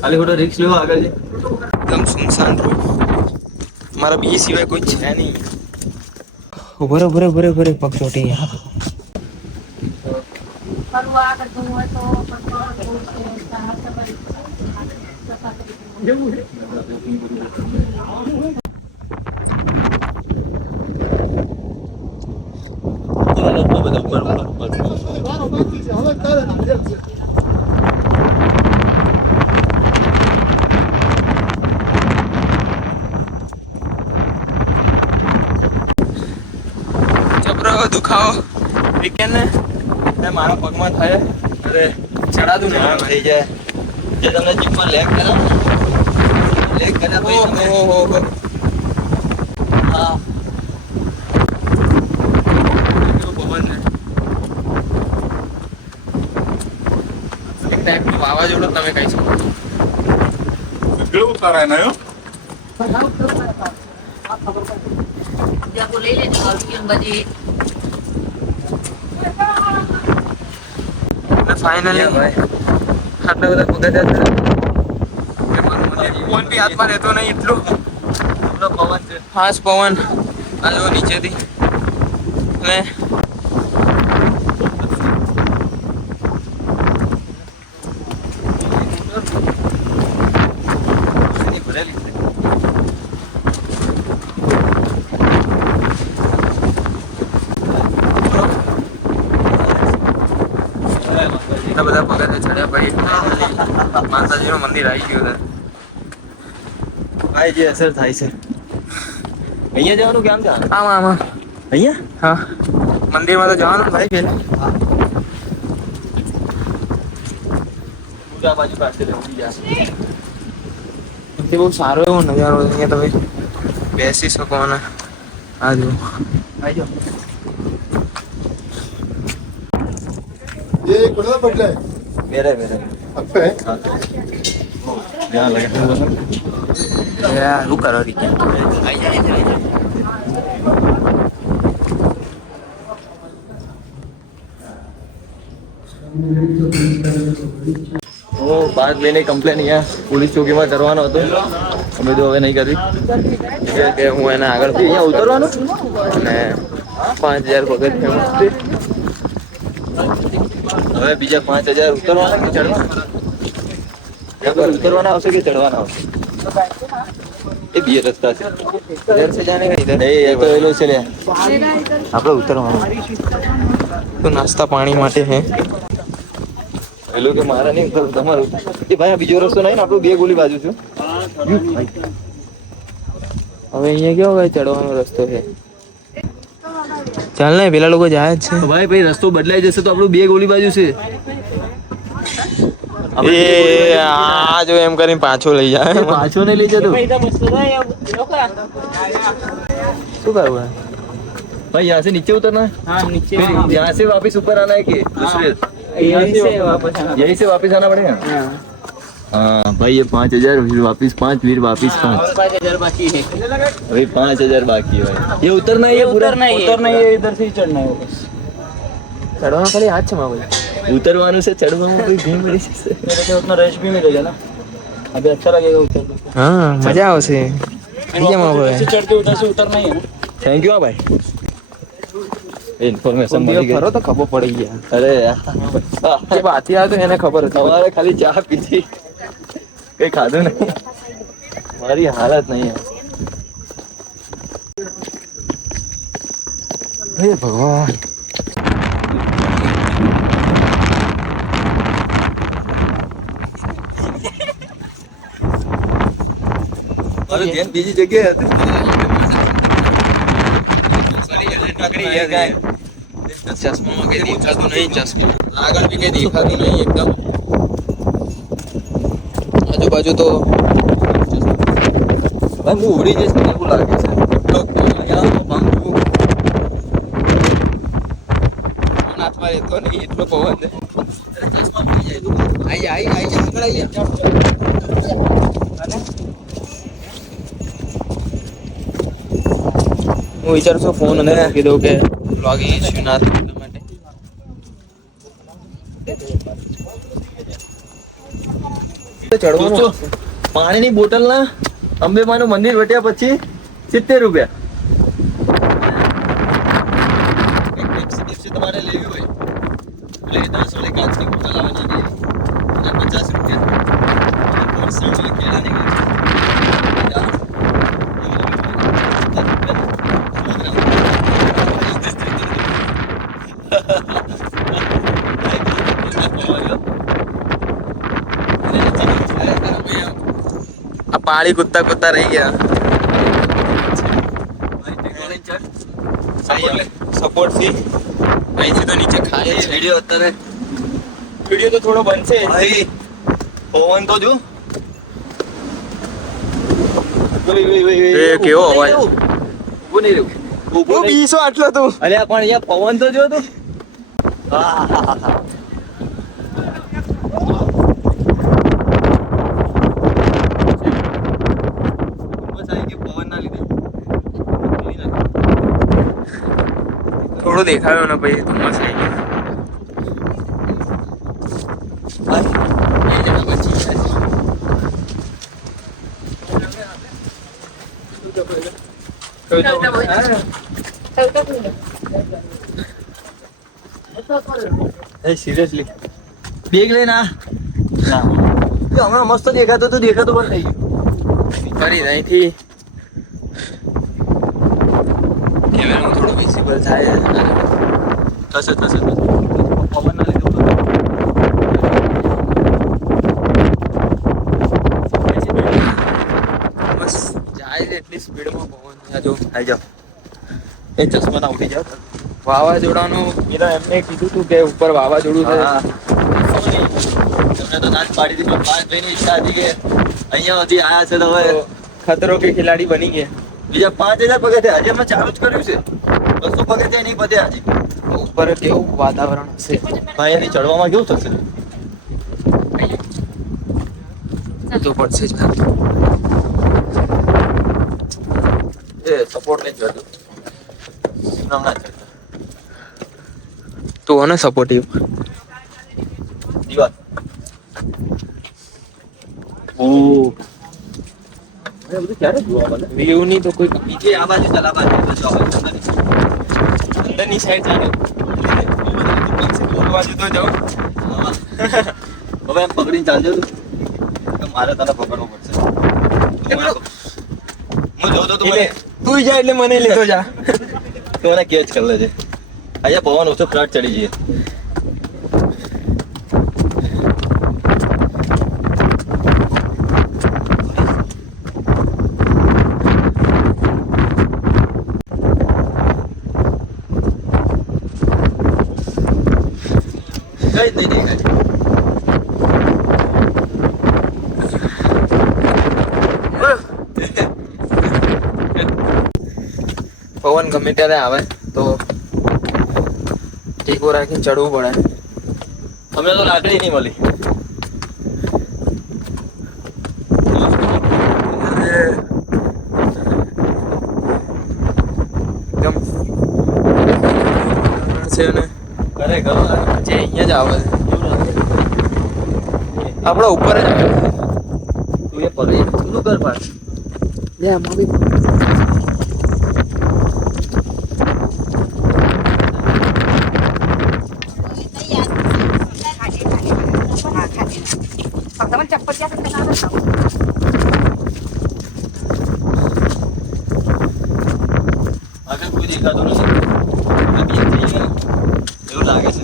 ખાલી ખોટો રિસ્ક લેવો આગળ એકદમ સુનસાન રોડ મારા બી સિવાય કોઈ છે નહીં ઉભરે પગ ચોટી દુખાવો વીકેન્ડ ને મારા પગમાં થાય અરે ચડાતું ને થઈ જાય જે તમને જીમમાં લેગ કર્યા પછી હા પવન ને એક ટાઈપનું વાવાઝોડું તમે કહી શકો કેવું તારા એના ફાઇનલી આટલા બધા પગથિયા પવન બી હાથમાં રહેતો નહીં એટલું પવન છે ફાસ્ટ પવન આજો નીચેથી અને બધા પગથિયા ચડ્યા પછી માતાજીનું મંદિર આવી ગયું છે ભાઈ જે અસર થાય છે અહીંયા જવાનું કેમ જવાનું આમાં અહીંયા હા મંદિરમાં તો જવાનું ભાઈ પેલા પૂજા બાજુ પાસે ઉડી જાય બહુ સારો એવો નજારો અહીંયા તમે બેસી શકો અને આ જો આવી જાઓ ये कोणा पडलाय मेरा आपका है यहाँ लगा यार रुक करो रिक आई जा वो बात लेने कंप्लेन यहाँ पुलिस चौकी में करवानो હતો અમે તો હવે નહીં કરી કે હું એના આગળથી અહીંયા ઉતરવાનું અને 5000 પગથિયા છે હવે બીજા 5000 ઉતરવાના કે ચડવાના ઉતરવાના આવશે કે ચડવાના આવશે એ બે રસ્તા છે इधर से जाने का इधर नहीं ये तो एलो से ले આપણે ઉતરવાનું તો નાસ્તા પાણી માટે હે એલો કે મારા નહીં ઉતર તમારું એ ભાઈ આ બીજો રસ્તો નહીં ને આપણું બે ગોલી બાજુ છે હવે અહીંયા કેવો ભાઈ ચડવાનો રસ્તો છે ચાલ ને પેલા લોકો જાય જ છે ભાઈ રસ્તો બદલાઈ જશે તો આપણું બે ગોલી બાજુ છે એ આ જો એમ કરીને પાછો લઈ જાય પાછો નહીં લઈ જતો શું करना है भाई यहाँ से नीचे उतरना है हाँ नीचे यहाँ से वापस ऊपर आना है कि दूसरे यहीं से वापस आना पड़ेगा हाँ भाई ये 5000 फिर वापस 5 फिर वापस 5 5000 बाकी है अभी 5000 बाकी है भाई ये उतरना है ये उतरना है इधर से ही चढ़ना है बस चढ़वाना खाली हाथ छमा भाई उतरवाने से चढ़वाने कोई भी मेरे से मेरे को उतना रश भी मिलेगा ना अभी अच्छा लगेगा उतरने हाँ मजा आवશે અહીંયા માં ભાઈ चढ़ के उधर से उतरना ही है थैंक यू भाई इन्फॉर्मेशन મળી ગઈ ખરો તો ખબર પડી ગયા અરે યાર બાત યાર તો એને ખબર હતી તમારે ખાલી ચા પીધી કઈ ખાધું નહીં મારી હાલત નહીં હે ભગવાન મારું ધ્યાન બીજી જગ્યાએ હતું चश्मा में कहीं दिखाતું नहीं चश्मा આગળ भी कहीं दिखाતું नहीं एकदम આજુબાજુ તો ભાઈ હું ઉડી જઈશ એવું લાગે છે હાથમાં રહેતો નહીં એટલો પવન છે ચશ્મા પડી જાય આઈ આગળ આવી હું વિચારું છું ફોન અને કીધું કે બ્લોગિંગ ઇશ્યુ ના થાય એટલા માટે દોસ્તો, પાણીની બોટલના અંબેમાનું મંદિર વટ્યા પછી 70 રૂપિયા. તમારે લેવી હોય એટલે 10 વાળી કાચની બોટલ આવે નાની અને 50 રૂપિયા. કેળાની આ પાણી કૂદતા કૂદતા રહી ગયા. સપોર્ટ થી અહીંથી તો નીચે ખાય છે. વિડીયો અત્યારે વિડીયો તો થોડો બનશે. ભાઈ પવન તો જો કેવો અવાજ. ઊભું નહીં રહ્યું. હું બીસો આટલો તું. અલ્યા પણ અહીંયા પવન તો જો તું. આહાહાહા. બસ આ કે પવન ના લીધે થોડું દેખાયો ને ભાઈ ધુમ્મસ આવી ગયો. સિરિયસલી બેગ લઈને હમણાં મસ્ત દેખાતો તો દેખાતો પણ થઈ ગયું. ફરી અહીંથી કેમેરામાં થોડું વિઝિબલ થાય. થશે પવન ના લીધે બસ જાય છે એટલી સ્પીડમાં પવન. જો આવી જાઓ. એ ચશ્મા ના ઉઠી જાઓ. વાવાઝોડાનું પેલા એમને કીધું હતું કે ઉપર વાવાઝોડું છે. તમને તો નાચ પાડી દીધી. 5 ભાઈની ઈચ્છા હતી કે અહીંયા સુધી આયા છે તો હવે ખતરો કે ખિલાડી બની ગયા. બીજા 5000 પગથિયા હજી અમે ચાલુ જ કર્યું છે. 200 પગથિયા નહીં પતે આજે. ઉપર કેવું વાતાવરણ હશે. અહીંયાથી ચડવામાં કેવું થશે? તો પડશે જ. એ સપોર્ટ નહીં કરતો. ના તું હને સપોર્ટિવ. દીવા ઓ અરે બધું ક્યારે જોવા મળે? વ્યૂ ની તો કોઈ નીચે આ બાજુ ચાલ, આ બાજુ અંદરની સાઈડ ચાલે. બાજુ તો જાઉં. હવે એમ પકડીને ચાલજો તું. મારે તને પકડવું પડશે. હું જોઉં તો તું મને તું જા એટલે મને લેતો જા. તું મને કેચ કરી લેજે. અહીંયા પવન ઓછો ફ્લડ ચડી જઈએ. કઈ જ નહીં દેખાય. પવન ગમે ત્યારે આવે તો ટેકો રાખીને ચડવું પડે. અમને તો લાકડી નહીં મળી. એકદમ છે ને ખરેખર જે અહીંયા જ આવે છે. આપણા ઉપર જ આવે. તું એ પકડી તું કર પાછ. લે આમાં બી આગળ કોઈ દેખાતું નથી. એવું લાગે છે.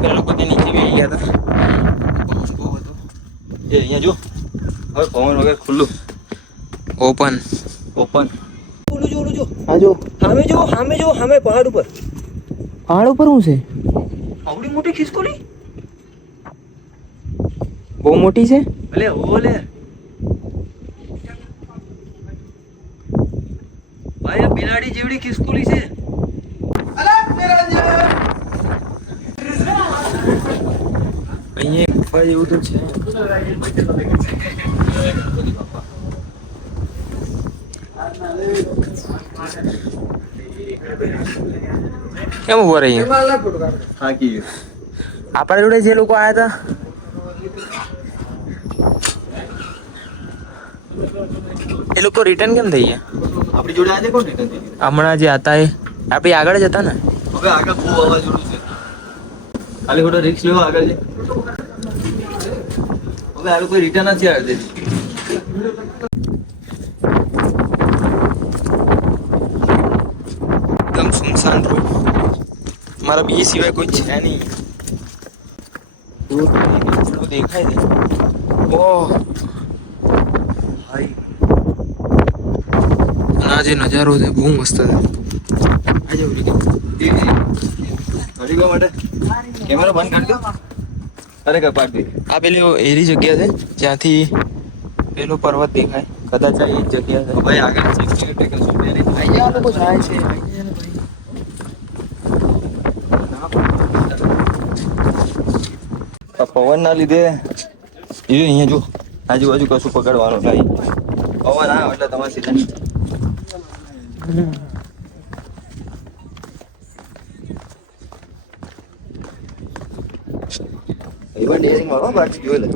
પેલા લોકો ત્યાં નીચે બેસી ગયા હતા. એ અહીંયા જો હવે પવન વગર ખુલ્લું ઓપન. ઓલું જો હા જો સામે જો સામે પહાડ ઉપર પહાડ ઉપર શું છે? આવડી મોટી ખિસકોલી. બહુ મોટી છે. અલે ઓલે ભાઈ આ બિલાડી જેવડી ખિસકોલી છે. અહીંયા એક ગુફા જેવું તો છે. કેમ ઉભો રહી હા કી આપણા જોડે જે લોકો આયા હતા એ લોકો રિટર્ન કેમ થઈ ગયા? આપણી જોડે આજે કોણ રિટર્ન થઈ ગયું? હમણાં જે હતા એ આપણી આગળ જ હતા ને. હવે આગળ બહુ વાવાઝોડું છે, ખાલી ખોટો રિસ્ક લેવો આગળ છે. હવે આ લોકો રિટર્ન નથી આવતી. એકદમ સુનસાન રોડ, મારા બી સિવાય કોઈ છે નહીં. થોડું દેખાય છે. ઓહ ભાઈ, અને આ જે નજારો છે બહુ મસ્ત છે. આજે ઉડી ગયો માટે કેમેરા બંધ કરી દો. અરે કપાટ દે. આ પેલી એરી જગ્યા છે જ્યાંથી પેલો પર્વત દેખાય, કદાચ આ એ જ જગ્યા છે. ભાઈ આગળ અહીંયા લોકો જાય છે. પવન ના લીધે અહીંયા જો આજુબાજુ કશું પકડવાનું નહીં. પવન આવે એટલે તમારે સીધા એવા ડેરિંગ વાળો બાકી જોઈ લે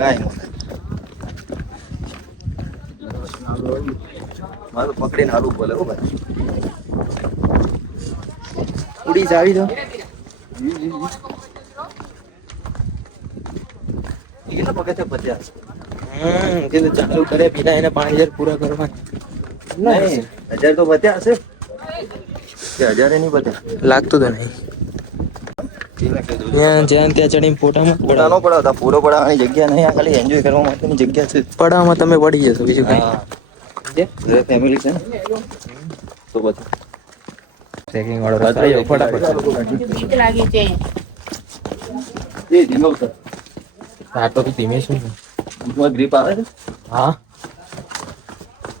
કાંઈ મારું પકડીને હાલવું બોલે હો ભાઈ. ઉડી જાવી દો. કેટલા પગથિયા પત્યા? તે તો ચાલુ કરે પેલા એને 5000 પૂરા કરવા. નહીં 1000 તો પત્યા હશે કે 1000 નહીં પત્યા? લાગતું તો નહીં. ત્યાં જ્યાં ત્યાં ચડીને ફોટામાં પોતાનો પડાવતા પૂરો પડાવવાની જગ્યા નહીં. આ ખાલી એન્જોય કરવા માટેની જગ્યા છે. પડામાં તમે પડી જશો બીજું કઈ. ફેમિલી છે ને તો પછી ટ્રેકિંગ વાળો રસ્તો આવ્યો ફટાફટ. એ ધીમે ઉતર. આ તો ધીમે શું છે? ગ્રીપ આવે છે. હા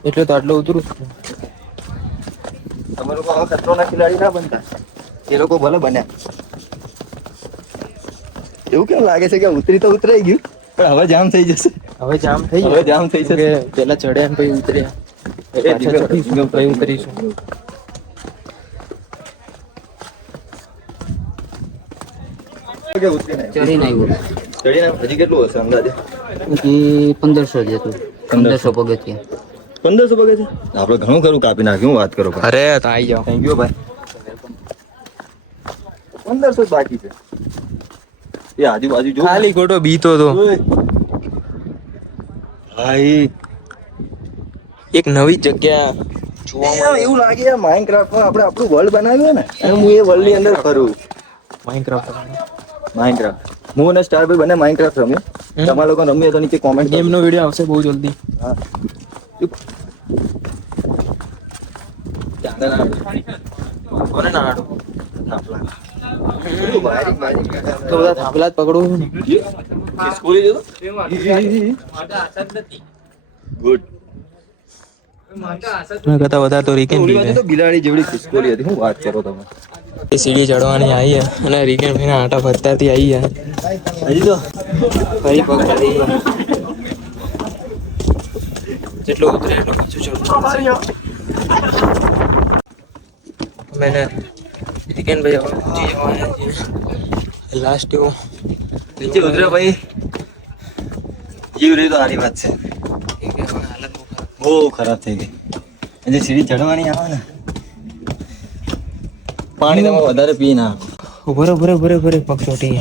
એટલે તો આટલો ઉતરું. તમે લોકો આવા ખતરોના ખેલાડી ના બનતા. એ લોકો ભલે બન્યા. એવું કેમ લાગે છે કે ઉતરી તો ઉતરાઈ ગયું પણ હવે જામ થઈ જશે. હવે જામ થઈ હવે જામ થઈ જશે. પેલા ચડ્યા ને પછી ઉતર્યા. પછી ઉતરીશું. ચડીને આવ્યો ચડીને હજી કેટલું હશે અંદાજે? 1500 જેટલું 1500 પગથિયા 1500 પગે છે. આપણે ઘણું ખરું કાપી નાખ્યું. હું વાત કરો ભાઈ. અરે તો આવી જાઓ. થેન્ક યુ ભાઈ. 1500 બાકી છે. એ આજુબાજુ જો ખાલી ખોટો બીતો તો. ભાઈ એક નવી જગ્યા જોવા એવું લાગે યાર માઇનક્રાફ્ટમાં આપણે આપણું વર્લ્ડ બનાવ્યું ને અને હું એ વર્લ્ડ ની અંદર ફરું. માઇનક્રાફ્ટ હું અને સ્ટાર ભાઈ બંને માઇનક્રાફ્ટ રમ્યો. તમારા લોકો રમ્યો તો નીચે કોમેન્ટ ગેમ નો વિડિયો આવશે બહુ જલ્દી. હા કોને ના આડો તો બધા થાંભલા જ પકડવું ને. ગુડ. મેં કરતા વધારે તો રિકેન તો બિલાડી જેવડી ખિસકોલી હતી. હું વાત કરો તમે. એ સીડી ચડવાની આવી અને રિકેન ભાઈના આટા ફરતાથી આવી હજી તો ફરી પગ ફરી જેટલું ઉતરે એટલું પાછું ચડવું. મેને રિકેન ભાઈ હવે પહોંચી જવાના છે લાસ્ટ એવું નીચે ઉતર્યો ભાઈ. જીવ રહી તો સારી વાત છે. હાલત બહુ ખરાબ થઈ ગઈ. જે સીડી ચડવાની આવે ને પાણી તમે વધારે પી ના. ભરે પગ ચોટી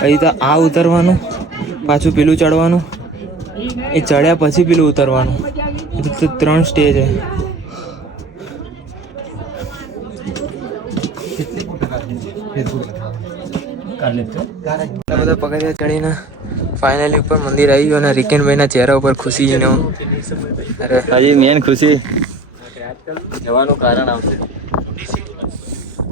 અહીં તો આ ઉતરવાનું પાછું પેલું ચડવાનું એ ચડ્યા પછી પેલું ઉતરવાનું. એ તો 3 સ્ટેજ છે. બધા પગથિયા ચડીને ફાઇનલી ઉપર મંદિર આવી ગયું અને રિકેનભાઈના ચહેરા ઉપર ખુશીનો અરે હજી મેન ખુશી જવાનું કારણ આવશે.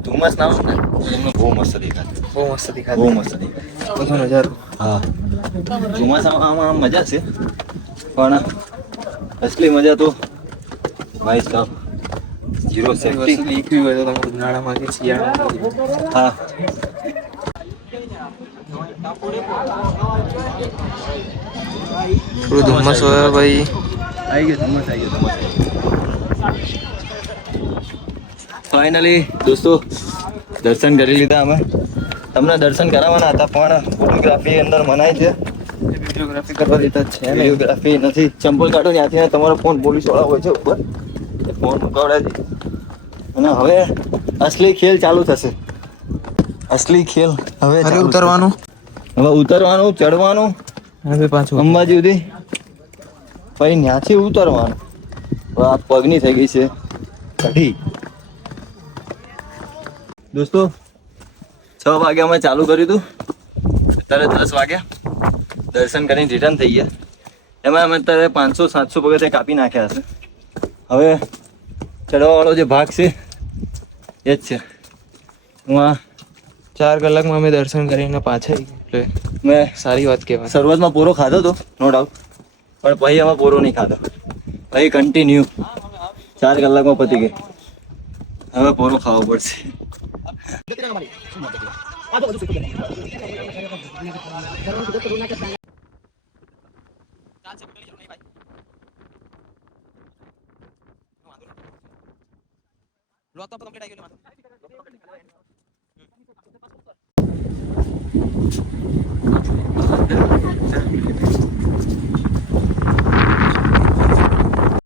ધુમ્મસ ના આવશે ને એમને બહુ મસ્ત દેખાય. બહુ મસ્ત બહુ દેખાતું. મસ્ત દેખાય. બધો નજારો. હા ચોમાસામાં આમ મજા છે પણ અસલી મજા તો ભાઈ સાહેબ જીરો સેફટી. લીકવી હોય તો તમે ઉનાળામાં કે શિયાળામાં હા થોડું ધુમ્મસ હોય ભાઈ. આવી ગયો ધુમ્મસ આવી ગયો ધુમ્મસ. ફાઇનલી દોસ્તો દર્શન કરી લીધા અમે. તમને દર્શન કરાવવાના હતા પણ ફોટોગ્રાફી અંદર મનાય છે. વિડીયોગ્રાફી કરવા દેતા જ છે ને. વિડીયોગ્રાફી નથી. ચંપલ કાઢો ત્યાંથી તમારો ફોન પોલીસ વાળા હોય છે ઉપર એ ફોન મુકાવડાવી દે. અને હવે અસલી ખેલ ચાલુ થશે. અસલી ખેલ હવે અરે ચાલુ ઉતરવાનું થશે. હવે ઉતરવાનું ચડવાનું હવે પાછું અંબાજી સુધી પછી ત્યાંથી ઉતરવાનું. હવે આ પગની થઈ ગઈ છે કઢી. દોસ્તો 6 વાગે અમે ચાલુ કર્યું હતું, અત્યારે 10 વાગ્યા. દર્શન કરીને રિટર્ન થઈ ગયા. એમાં અમે અત્યારે 500-700 પગથિયા કાપી નાખ્યા હશે. હવે ચડવાવાળો જે ભાગ છે એ જ છે. હું આ 4 કલાકમાં અમે દર્શન કરીને પાછા આવી ગયા. એટલે મેં સારી વાત કહેવાય. શરૂઆતમાં પોરો ખાધો હતો નો ડાઉટ, પણ પછી અમે પોરો નહીં ખાધો. પછી કન્ટિન્યુ 4 કલાકમાં પતી ગઈ. હવે પોરો ખાવો પડશે.